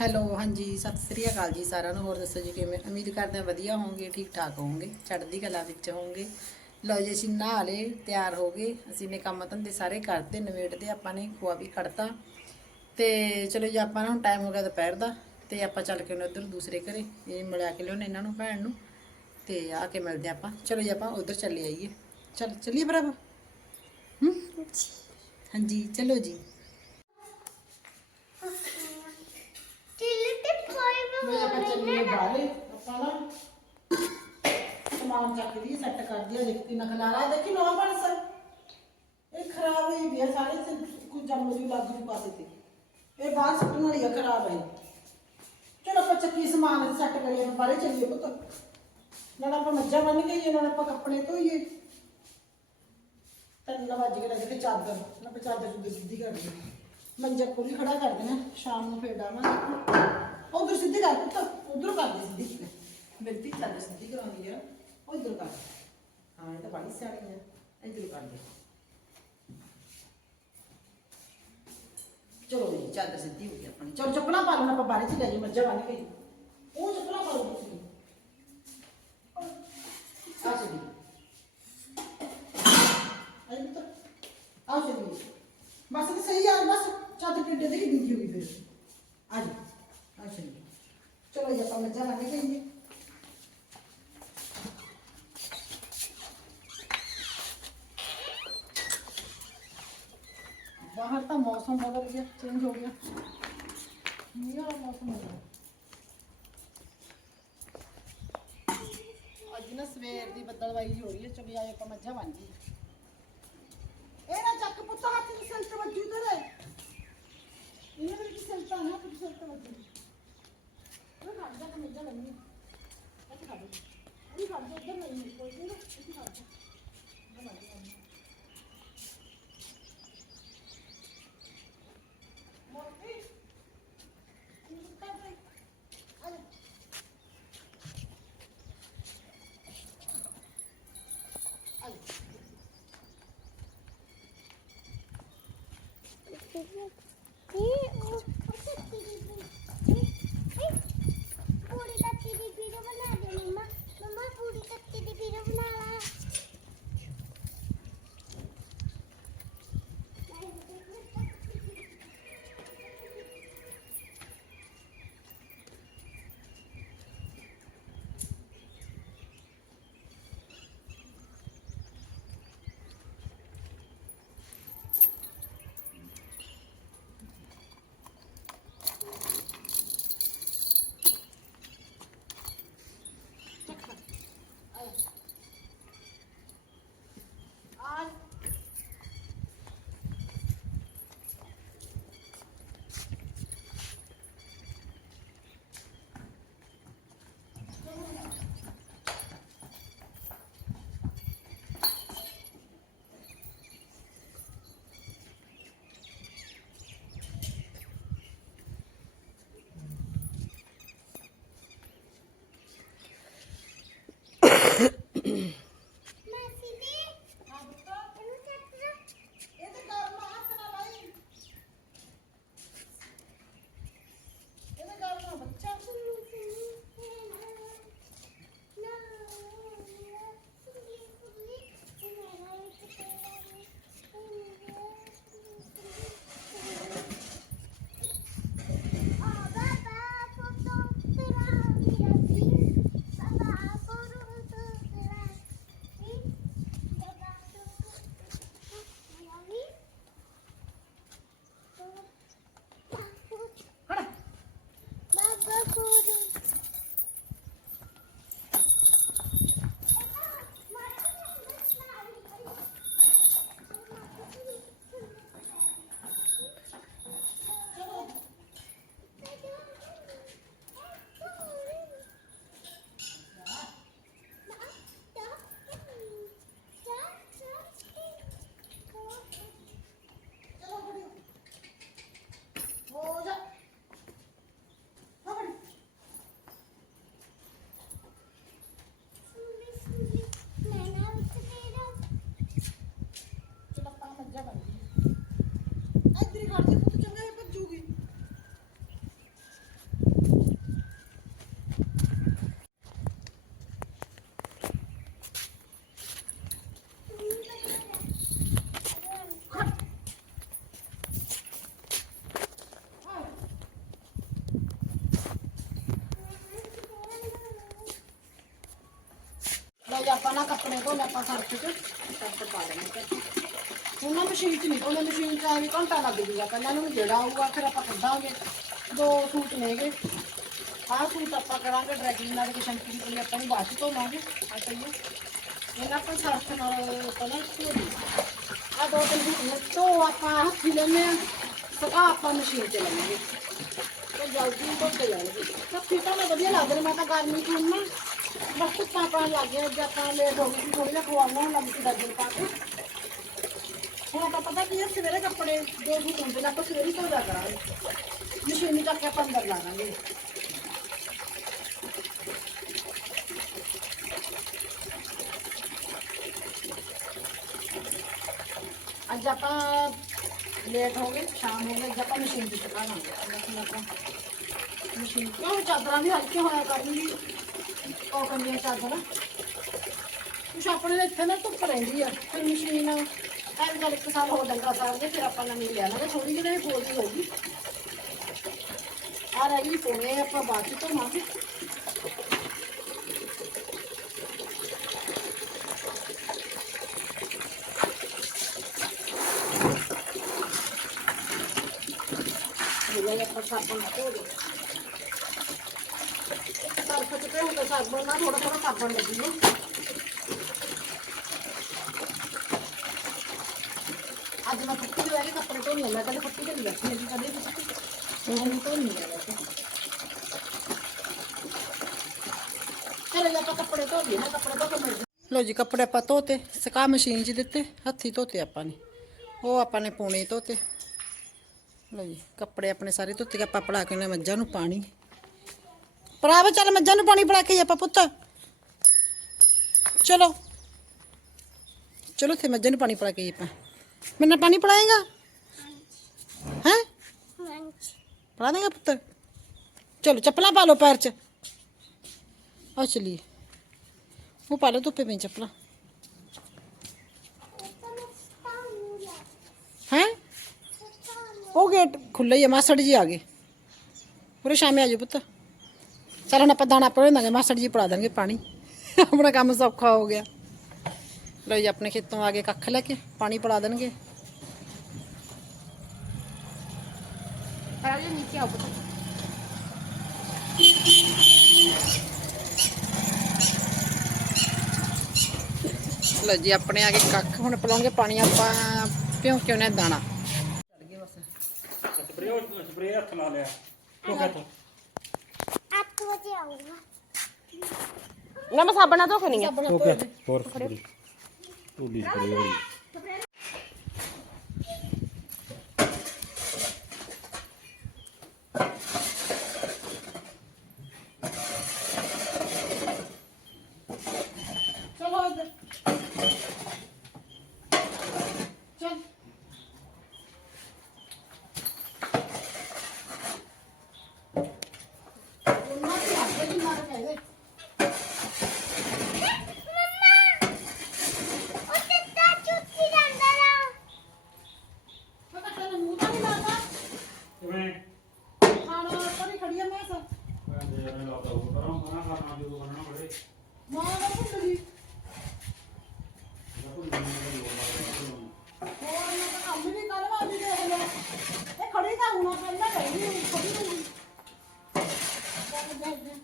Hello, ਹਾਂਜੀ, ਸਤਿ ਸ੍ਰੀ ਅਕਾਲ ਜੀ ਸਾਰਿਆਂ ਨੂੰ। ਹੋਰ ਦੱਸੋ ਜੀ ਕਿਵੇਂ? ਉਮੀਦ ਕਰਦੇ ਹਾਂ ਵਧੀਆ ਹੋਵੋਗੇ ਠੀਕ ਠਾਕ ਹੋਵੋਗੇ, ਚੜ੍ਹਦੀ ਕਲਾ ਵਿੱਚ ਹੋਵੋਗੇ। ਲਓ ਜੀ, ਅਸੀਂ ਨਹਾ ਲਏ, ਤਿਆਰ ਹੋ ਗਏ। ਅਸੀਂ ਨੇ ਕੰਮ ਧੰਦੇ ਸਾਰੇ ਕਰਤੇ ਨਵੇੜਦੇ ਆਪਾਂ ਨੇ ਖੋਆ ਵੀ ਖੜਤਾ ਤੇ ਚਲੋ ਜੀ, ਆਪਾਂ ਨਾ ਹੁਣ ਟਾਈਮ ਹੋ ਗਿਆ ਦੁਪਹਿਰ ਦਾ, ਤੇ ਆਪਾਂ ਚੱਲ ਕੇ ਉਧਰ ਦੂਸਰੇ ਘਰੇ, ਇਹ ਮਿਲਾ ਕੇ ਲਿਆਉਣੇ ਇਹਨਾਂ ਨੂੰ, ਭੈਣ ਨੂੰ। ਤੇ ਆ ਕੇ ਮਿਲਦੇ ਆਪਾਂ। ਚਲੋ ਜੀ, ਆਪਾਂ ਉਧਰ ਚੱਲੇ ਆਈਏ। ਚੱਲ, ਚੱਲੀਏ ਬਰਾਬਰ? ਹੂੰ? ਹਾਂਜੀ, ਚਲੋ ਜੀ ਮੈਂ ਆਪਾਂ ਚੱਲੀਏ ਬਾਹਰੇ ਆਪਾਂ ਨਾ ਸਮਾਨ ਚੱਕ ਦੀ ਸੈੱਟ ਕਰ ਦਿਆ ਦੇਖਤੀ ਨਾ ਖਲਾਰਾ ਦੇਖੀ ਨਵਾਂ ਬਣ ਸਰ ਇਹ ਖਰਾਬ ਹੋਈ ਵੀ ਸਾਰੇ ਤੇ ਕੁਝ ਜੰਮ ਦੀ ਲੱਗ ਜੂ ਪਾ ਦਿੱਤੀ ਇਹ ਬਾਹਰ ਸੁੱਟਣ ਵਾਲੀ ਆ, ਖਰਾਬ ਹੈ ਚਲੋ ਆਪਾਂ ਚੱਕੀ ਸਮਾਨ ਸੈੱਟ ਕਰੀਏ ਆਪਾਂ ਚੱਲੀਏ ਪੁੱਤ। ਨਾਲ ਆਪਾਂ ਮੱਝਾਂ ਬੰਨ ਗਈਏ ਨਾਲ ਆਪਾਂ ਕੱਪੜੇ ਧੋਈਏ। ਤਿੰਨ ਵੱਜ ਕੇ ਲੱਗੇ ਚਾਦਰ। ਨਾਲ ਆਪਾਂ ਚਾਦਰ ਸੁੱਧੀ ਸਿੱਧੀ ਕਰ ਦਈਏ। ਮੰਜਾ ਕੋਲੀ ਖੜਾ ਕਰ ਦੇਣਾ ਸ਼ਾਮ ਨੂੰ ਫੇਰ ਡਾਵਾਂਗੇ ਉਧਰ ਸਿੱਧੀ ਕਰ ਪੁੱਤ। ਉਧਰ ਕਰ ਦੇ ਸਿੱਧੀ ਮੇਰੀ ਧੀ ਚਾਦਰ ਸਿੱਧੀ ਕਰਾਉਂਦੀ ਆ। ਉਧਰ ਕਰ। ਹਾਂ, ਇਹ ਤਾਂ ਬੜੀ ਸਿਆਣੀ ਆ। ਇਧਰ ਕਰ ਦੇ। ਚਲੋ ਜੀ ਚਾਦਰ ਸਿੱਧੀ ਹੋ ਗਈ ਆਪਣੀ। ਚਲੋ, ਚੱਪਲਾਂ ਪਾ ਲੈਣਾ ਆਪਾਂ ਬਾਹਰ ਚ ਲੈ ਜਾਈਏ, ਮੱਝਾਂ ਬੰਨ ਕੇ। ਉਹ ਚੱਪਲਾਂ ਪਾ ਲਓ ਤੁਸੀਂ। ਆ ਸਿੱਧੀ। ਆਈ ਪੁੱਤ ਆ ਸਿੱਧੀ। ਬਸ ਤੇ ਸਹੀ ਆ, ਬਸ। ਚਾਦਰ ਟਿੱਡੇ ਦੇ ਹੀ ਹੋਈ ਫਿਰ। ਆ ਜਾ। ਚਲੋ ਜੀ ਆਪਾਂ ਮੱਝਾਂ ਬੰਨ ਕੇ ਆਈਏ ਬਾਹਰ ਤਾਂ ਮੌਸਮ ਬਦਲ ਗਿਆ ਚੇਂਜ ਹੋ ਗਿਆ ਮੀਂਹ ਵਾਲਾ ਮੌਸਮ ਹੋ ਗਿਆ ਅੱਜ ਨਾ ਸਵੇਰ ਦੀ ਬੱਦਲਵਾਈ ਹੋ ਰਹੀ ਹੈ ਚਲੀ ਆਏ ਆਪਾਂ ਮੱਝਾਂ ਬਣ ਜੀ ਇਹ ਨਾ ਚੱਕ ਪੁੱਤ ਹੱਥ ਦੀ ਸਲਟ ਵੱਜੀ ਉਧਰ ਇਹਨਾਂ ਦੇ ਵਿੱਚ ਸਲਟਾ ਨਾ ਪੁੱਤ ਸਲਟ ਵੱਜੀ ਉਹ ਖੜ ਜਾ। ਇੱਥੇ ਖੜ ਜਾ ਇੱਧਰ ਨਹੀਂ ਕੋਈ ਨਹੀਂ ਇੱਥੇ ਖੜ ਜਾ। ਤੇਰੀ ਖੜ ਜਾ ਪੁੱਤ ਚੰਗਾ ਇਹ ਭੱਜੂਗੀ। ਲਓ ਜੀ, ਆਪਾਂ ਨਾ ਕੱਪੜੇ ਧੋ ਲੈ ਆਪਾਂ ਸਰਫ ਚ ਸਰਫ ਪਾ ਲੈਣੇ ਕੱਪੜੇ ਹੁਣ ਨਾ ਮਸ਼ੀਨ ਚ ਨਹੀਂ ਧੋਲੇ ਮਸ਼ੀਨ ਚ ਐਵੇਂ ਘੰਟਾ ਲੱਗ ਜੂਗਾ ਪਹਿਲਾਂ ਇਹਨੂੰ ਜਿਹੜਾ ਆਊਗਾ ਫਿਰ ਆਪਾਂ ਕੱਢਾਂਗੇ ਦੋ ਸੂਟ ਨੇਗੇ ਆਹ ਸੂਟ ਆਪਾਂ ਕਰਾਂਗੇ ਡਰੈਗਿੰਗ ਨਾਲ ਕਿ ਸ਼ੰਕੀ ਦੀ ਕੋਲੇ ਆਪਾਂ ਨੂੰ ਬਾਅਦ ਚ ਧੋਵਾਂਗੇ ਆ ਚਈਏ ਇਹਨਾਂ ਆਪਾਂ ਸਰਫ ਨਾਲ ਪਹਿਲਾਂ ਧੋ ਲਈ ਆ ਦੋ ਤਿੰਨ ਸੂਟ ਨੇ ਧੋ ਆਪਾਂ ਹੱਥੀ ਲੈਣੇ ਆ ਸੁਕਾ ਆਪਾਂ ਮਸ਼ੀਨ ਚ ਲੈਣੇ ਤੇ ਜਲਦੀ ਧੁੱਪ ਜਾਣਗੇ ਤਾਂ ਫਿੱਟਾ ਨਾ ਵਧੀਆ ਲੱਗਦਾ ਨੇ ਮੈਂ ਤਾਂ ਗਰਮੀ ਚ ਹੁਣ ਨਾ ਬਸ ਧੁੱਪਾਂ ਪਾਣ ਲੱਗ ਗਿਆ ਅੱਜ ਆਪਾਂ ਲੇਟ ਹੋ ਗਏ ਸੀ ਥੋੜੀ ਜਿਹਾ ਖਵਾਉਣਾ ਹੁਣ ਲੱਗ ਸੀ ਦਰਜਨ ਪਾ ਕੇ ਹੁਣ ਆਪਾਂ ਪਤਾ ਕੀ ਹੈ ਸਵੇਰੇ ਕੱਪੜੇ ਦੋ ਸੂਟ ਹੁੰਦੇ ਨੇ, ਆਪਾਂ ਸਵੇਰੇ ਹੀ ਧੋ ਜਾ ਕਰਾਂਗੇ ਮਸ਼ੀਨੀ ਤੱਕ ਆਪਾਂ ਅੰਦਰ ਲਾ ਦਾਂਗੇ ਅੱਜ ਆਪਾਂ ਲੇਟ ਹੋ ਗਏ, ਸ਼ਾਮ ਹੋ ਗਈ, ਅੱਜ ਆਪਾਂ ਮਸ਼ੀਨ ਦੀ ਚੁਕਾ ਲਾਂਗੇ। ਲੇਕਿਨ ਆਪਾਂ ਮਸ਼ੀਨ ਕਿਉਂ ਚਾਦਰਾਂ ਵੀ ਹਲਕੇ ਹੋਇਆ ਕਰਨਗੀ? ਉਹ ਕੰਦੀਆਂ ਚਾਦਰਾਂ। ਕੁਛ ਆਪਣੇ ਦੇ ਇੱਥੇ ਨਾ ਧੁੱਪ ਰਹਿੰਦੀ ਆ, ਫਿਰ ਮਸ਼ੀਨ ਐਂ ਚੱਲ ਇੱਕ ਸਾਲ ਹੋਰ ਡੰਗਾ ਸਾਰਦੇ, ਫਿਰ ਆਪਾਂ ਨਵੀਂ ਲੈ ਲਾਂਗੇ ਥੋੜੀ ਜਿਹੀ ਵੀ ਫੋਲਦੀ ਹੋਊਗੀ ਆ ਰਹਿ ਗਈ ਪੋਣੇ, ਆਪਾਂ ਬਾਅਦ ਚ ਧੋਵਾਂਗੇ ਜਿਵੇਂ ਆਪਾਂ ਸਾਬਣ ਧੋ ਦੇ ਸਰਫ ਤੇ ਹੁੰਦਾ ਸਾਬਣ ਨਾਲ ਥੋੜਾ ਥੋੜਾ ਸਾਬਣ ਲੱਗੂਗਾ ਅੱਜ ਮੈਂ ਫੁੱਟੀ ਦੇ ਵਾਲੇ ਕੱਪੜੇ ਧੋਣੇ ਆ। ਮੈਂ ਕਦੇ ਫੁੱਟੀ ਤੇ ਨਹੀਂ ਬੈਠੀ ਹੈਗੀ, ਕਦੇ ਵੀ ਫੁੱਟੀ ਉਹ ਤੋਂ ਆ ਵੈਸੇ ਚਲੋ ਆਪਾਂ ਕੱਪੜੇ ਧੋ ਲਈਏ ਨਾ ਕੱਪੜੇ ਧੋ ਕੇ ਮਿਲ ਲੋ ਜੀ, ਕੱਪੜੇ ਆਪਾਂ ਧੋਤੇ ਸੁਕਾ ਮਸ਼ੀਨ 'ਚ ਦਿੱਤੇ, ਹੱਥੀ ਧੋਤੇ ਆਪਾਂ ਨੇ। ਉਹ ਆਪਾਂ ਨੇ ਪੂਣੇ ਧੋਤੇ। ਲੋ ਜੀ, ਕੱਪੜੇ ਆਪਣੇ ਸਾਰੇ ਧੋਤੇ ਆਪਾਂ ਪੜਾ ਕੇ ਨੇ ਮੱਝਾਂ ਨੂੰ ਪਾਣੀ। ਭਰਾਵਾ ਚੱਲ ਮੱਝਾਂ ਨੂੰ ਪਾਣੀ ਪੜਾ ਕੇ ਆਈਏ ਆਪਾਂ ਪੁੱਤ। ਚਲੋ। ਚਲੋ ਤੇ ਮੱਝਾਂ ਨੂੰ ਪਾਣੀ ਪੜਾ ਕੇ ਆਈਏ ਆਪਾਂ। ਪਾਣੀ ਪੜਾਏਗਾ ਹੈ? ਹਾਂਜੀ। ਪੜਾ ਦੇਗਾ ਪੁੱਤ? ਚਲੋ ਚੱਪਲਾਂ ਪਾ ਲਓ ਪੈਰ 'ਚ। ਆ ਚਲੀਏ। ਉਹ ਪਾ ਲਓ ਧੁੱਪੇ ਪਈ ਚੱਪਲਾਂ। ਹੈ? ਉਹ ਗੇਟ ਖੁੱਲ੍ਹਾ ਹੀ ਆ ਮਾਸੜ ਜੀ ਆ ਗਏ। ਪੂਰੇ ਸ਼ਾਮੇ ਆ ਜਾਓ ਪੁੱਤ। ਚੱਲ ਹੁਣ ਆਪਾਂ ਦਾਣਾ ਪੜੋ ਦਾਂਗੇ ਮਾਸੜ ਜੀ ਪੜਾ ਦੇਣਗੇ ਪਾਣੀ। ਆਪਣਾ ਕੰਮ ਸੌਖਾ ਹੋ ਗਿਆ। ਲਓ ਜੀ ਆਪਣੇ ਖੇਤੋਂ ਆ ਕੇ ਕੱਖ ਲੈ ਕੇ ਪਾਣੀ ਪੜਾ ਦੇਣਗੇ। ਜਾ ਨੀਚੇ ਆਓ ਪੁੱਤ। ਲਓ ਜੀ ਆਪਣੇ ਆ ਕੇ ਕੱਖ ਹੁਣ ਪਲਾਉਂਗੇ ਪਾਣੀ ਆਪਾਂ ਭਿਉਂ ਕੇ ਉਹਨੇ ਦਾਣਾ। ਚੜ ਗਏ ਬਸ ਸਪਰੇ ਸਪਰੇ ਹੱਥ ਲਾ ਲਿਆ। ਉਹ ਕਹਤੋ 8 ਵਜੇ ਆਊਗਾ ਨਾ ਮੈਂ ਸਾਬਣ ਨਾਲ ਧੋ ਕੇ ਨਹੀਂ ਆ। ਸਾਬਣ ਉਹ ਧੋਏ ਕਹ ਹੋਰ ਸਪਰੇ ਟੂਡੀ ਸਪਰੇ ਹੋਈ ਚਲੋ ਇੱਧਰ ਚੱਲ ਉਹਨਾਂ ਦੀ ਆਗੇ ਦੀ ਮਾਰ ਕਹਿੰਦੇ ਉਹ ਕਿੱਦਾਂ ਚੁੱਕੀ ਜਾਂਦਾ ਨਾ ਮੈਂ ਕਿਹਾ ਤੈਨੂੰ ਮੂੰਹ ਤਾਂ ਨਹੀਂ ਲਾਤਾ ਕਿਵੇਂ ਖਾਣਾ ਪਰੀ ਖੜੀ ਆ ਮੈਂ ਸਾ ਮੈਂ ਦੇ ਰਿਹਾ ਲਾਦਾ ਉਹ ਕਰਾਂ ਕਰਨਾ ਜੋ ਕਰਨਾ ਬੜੇ ਮਾਂ ਦਾ ਭੁੱਲ ਗਈ ਕੋਈ ਨਹੀਂ ਹੋਰ ਮੈਂ ਤਾਂ ਕੰਮ ਵੀ ਕੱਲ ਵਾਲੀ ਦੇਖ ਲਿਆ ਇਹ ਖੜੀ ਤਾਂ ਹੁਣਾ ਪਹਿਲਾਂ ਗਈ ਨਹੀਂ ਖੜੀ ਨਹੀਂ ਦੇ ਦਾ ਦਾ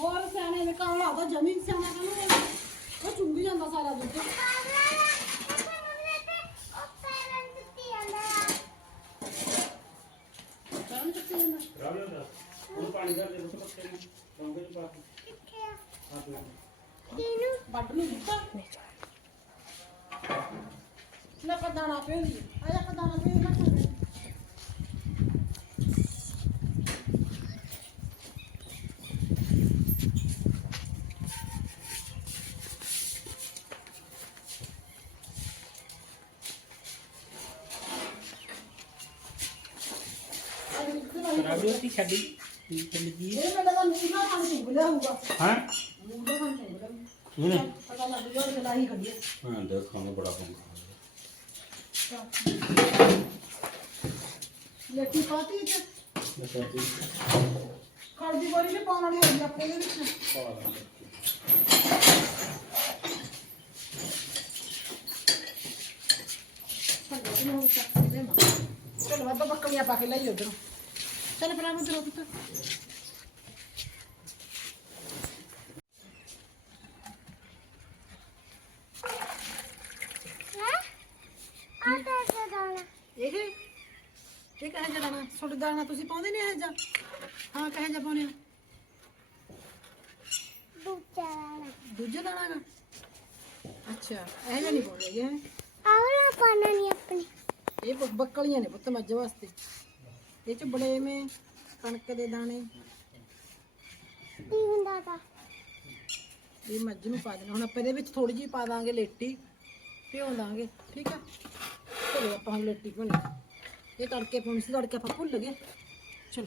ਹੋਰ ਸਿਆਣੇ ਨੇ ਕਾਲ ਆਦਾ ਜਮੀ ਸਿਆਣਾ ਕਹਿੰਦੇ ਉਹ ਚੁੰਗੀ ਜਾਂਦਾ ਸਾਰਾ ਦੁੱਧ ਚਰਨ ਚੱਕੀ ਜਾਂਦਾ ਰਾਵਿਆ ਦਾ ਉਹ ਪਾਣੀ ਦਾ ਦੇ ਰੁੱਟ ਪੱਤੇ ਨੂੰ ਡੋਂਗੇ ਚ ਪਾ ਕੇ। ਆ ਤੂੰ ਵੱਡ ਨੂੰ ਦਿੱਤਾ? ਲੈ ਪਦਾਣਾ ਪਿਓ ਦੀ ਆਇਆ ਪਦਾਣਾ ਪਿਓ ਨਾ ਖਾਂਦੇ ਰਾਵਿਆ ਦੀ ਛੱਡੀ। ਕੀ ਚੱਲ ਗਈ ਇਹ ਮੇਰਾ ਤਾਂ ਮੂੰਹ ਨਾਲ ਖਾਣ ਚੁੰਗ ਲਿਆ ਹੋਊਗਾ ਹਾਂ ਮੂੰਹ ਨਾਲ ਖਾਣ ਚੁੰਗ ਲਿਆ ਇਹਨੇ ਪਤਾ ਲੱਗ ਗਿਆ ਉਹ ਲਾਈ ਖੜੀ ਹੈ ਹਾਂ ਦੇਖਾਂਗੇ ਬੜਾ ਪੰਗਾ ਲੇਟੀ ਪਾਤੀ ਚ ਦੱਸਿਆ ਸੀ ਖੜਦੀ ਵਾਰੀ ਨੇ ਪਾਉਣ ਵਾਲੀ ਹੋਈ ਆਪੇ ਦੇ ਵਿੱਚ ਪਾ ਲਾਂਗੇ ਚਲੋ ਅੱਬਾ ਬੱਕਲੀਆਂ ਪਾ ਕੇ ਲਈ ਉਧਰੋਂ ਚਲ ਭਰਾ ਉਧਰੋਂ ਪੁੱਤ ਹੈ ਆ ਤਾਂ ਤਾਂ ਦਾਣਾ ਇਹ ਇਹ ਕਹੇ ਜਾ ਦਾਣਾ। ਛੋਟਾ ਦਾਣਾ ਤੁਸੀਂ ਪਾਉਂਦੇ ਨਹੀਂ ਇਹ ਜਾ ਹਾਂ ਕਹੇ ਜਾ ਪਾਉਣੇ ਹੋ? ਦੂਜਾ ਦਾਣਾ। ਦੂਜਾ ਦਾਣਾ ਗਾ ਅੱਛਾ ਇਹ ਜਿਹਾ ਨਹੀਂ ਪਾਉਂਦੇ ਹੈਗੇ। ਹੈਂ। ਆਵਲਾ ਪਾਣਾ ਨਹੀਂ ਆਪਣੀ। ਇਹ ਬ- ਬੱਕਲੀਆਂ ਨੇ ਪੁੱਤ ਮੱਝ ਵਾਸਤੇ। ਇਹ ਚ ਬੜੇ ਮੇ ਕਣਕ ਦੇ ਦਾਣੇ। ਕੀ ਹੁੰਦਾ ਤਾਂ? ਇਹ ਮੱਝ ਨੂੰ ਪਾ ਦੇਣਾ। ਹੁਣ ਆਪਾਂ ਇਹਦੇ ਵਿੱਚ ਥੋੜੀ ਜਿਹੀ ਪਾ ਦਾਂਗੇ ਲੇਟੀ ਭਿਉਂ ਦਾਂਗੇ ਠੀਕ ਆ? ਚਲੋ ਆਪਾਂ ਹੁਣ ਲੇਟੀ ਭੁੰਨੀ ਇਹ ਤੜਕੇ ਪਾਉਣੀ ਸੀ ਤੜਕੇ ਆਪਾਂ ਭੁੱਲ ਗਏ ਚਲੋ।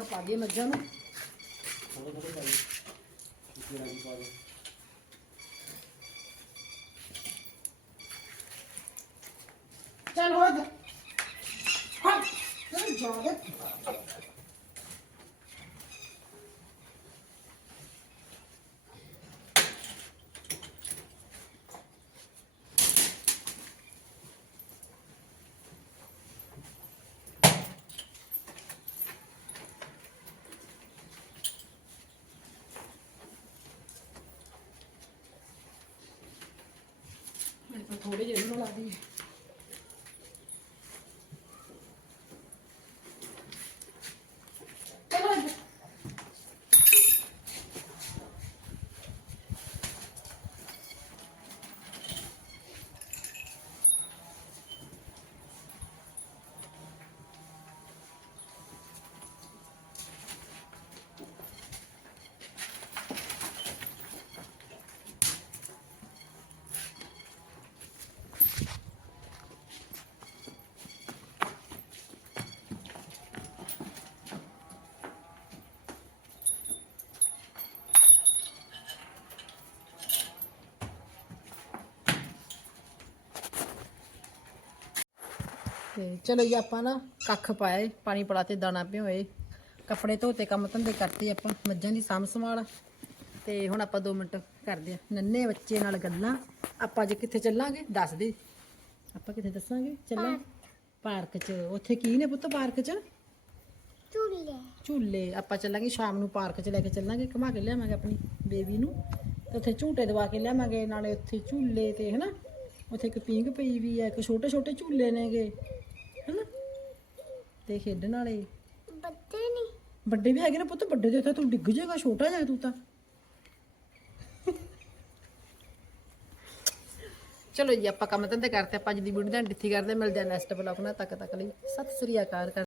ਇਹ ਪਾ ਦਈਏ ਮੱਝਾਂ ਨੂੰ। ਥੋੜਾ ਥੋੜਾ ਪਾਈ ਕਿਤੇ ਨਾ ਪਾ ਦੇ ਚੱਲ ਹੋ ਜਾ ਹਾਂ ਚੱਲ ਜਾ ਦੇ ਮੇਰੇ ਕੋਲ ਥੋੜੇ ਤੇ ਚਲੋ ਜੀ ਆਪਾਂ ਨਾ ਕੱਖ ਪਾਏ ਪਾਣੀ ਪਲਾ ਤੇ ਦਾਣਾ ਭਿਓਏ ਕੱਪੜੇ ਧੋਤੇ ਕੰਮ ਧੰਦੇ ਕਰਤੇ ਆਪਾਂ ਮੱਝਾਂ ਦੀ ਸਾਂਭ ਸੰਭਾਲ। ਤੇ ਹੁਣ ਆਪਾਂ 2 ਮਿੰਟ ਕਰਦੇ ਆ ਨੰਨੇ ਬੱਚੇ ਨਾਲ ਗੱਲਾਂ ਆਪਾਂ ਜੇ ਕਿੱਥੇ ਚੱਲਾਂਗੇ? ਦੱਸ ਦੇ। ਆਪਾਂ ਕਿੱਥੇ ਦੱਸਾਂਗੇ? ਚੱਲਾਂ। ਪਾਰਕ 'ਚ। ਉੱਥੇ ਕੀ ਨੇ ਪੁੱਤ ਪਾਰਕ 'ਚ? ਝੂਲੇ। ਝੂਲੇ। ਆਪਾਂ ਚੱਲਾਂਗੇ ਸ਼ਾਮ ਨੂੰ ਪਾਰਕ 'ਚ ਲੈ ਕੇ ਚੱਲਾਂਗੇ ਘੁਮਾ ਕੇ ਲਿਆਵਾਂਗੇ ਆਪਣੀ ਬੇਬੀ ਨੂੰ। ਤੇ ਉੱਥੇ ਝੂਟੇ ਦਵਾ ਕੇ ਲਿਆਵਾਂਗੇ ਨਾਲੇ ਉੱਥੇ ਝੂਲੇ ਤੇ ਹਨਾ? ਉੱਥੇ ਇੱਕ ਪੀਂਘ ਪਈ ਵੀ ਆ ਇੱਕ ਛੋਟੇ ਛੋਟੇ ਝੂਲੇ ਨੇਗੇ। ਹਨਾ? ਤੇ ਖੇਡਣ ਵਾਲੇ? ਬੱਤੇ ਨਹੀਂ ਵੱਡੇ ਵੀ ਹੈਗੇ ਨੇ ਪੁੱਤ ਵੱਡੇ ਦੇ ਤੂੰ ਡਿੱਗ ਜਾਏਗਾ ਛੋਟਾ ਜਿਹਾ ਤੂੰ ਤਾਂ। ਚਲੋ ਜੀ ਆਪਾਂ ਕੰਮ ਧੰਦੇ ਕਰਦੇ ਆਪਾਂ ਅੱਜ ਦੀ ਵੀਡੀਓ ਦਾ ਇੱਥੇ ਕਰਦੇ ਹਾਂ। ਮਿਲਦੇ ਆ ਨੈਕਸਟ ਬਲੌਗ ਨਾਲ ਤੱਕ ਤੱਕ ਲਈ ਸਤਿ ਸ੍ਰੀ ਅਕਾਲ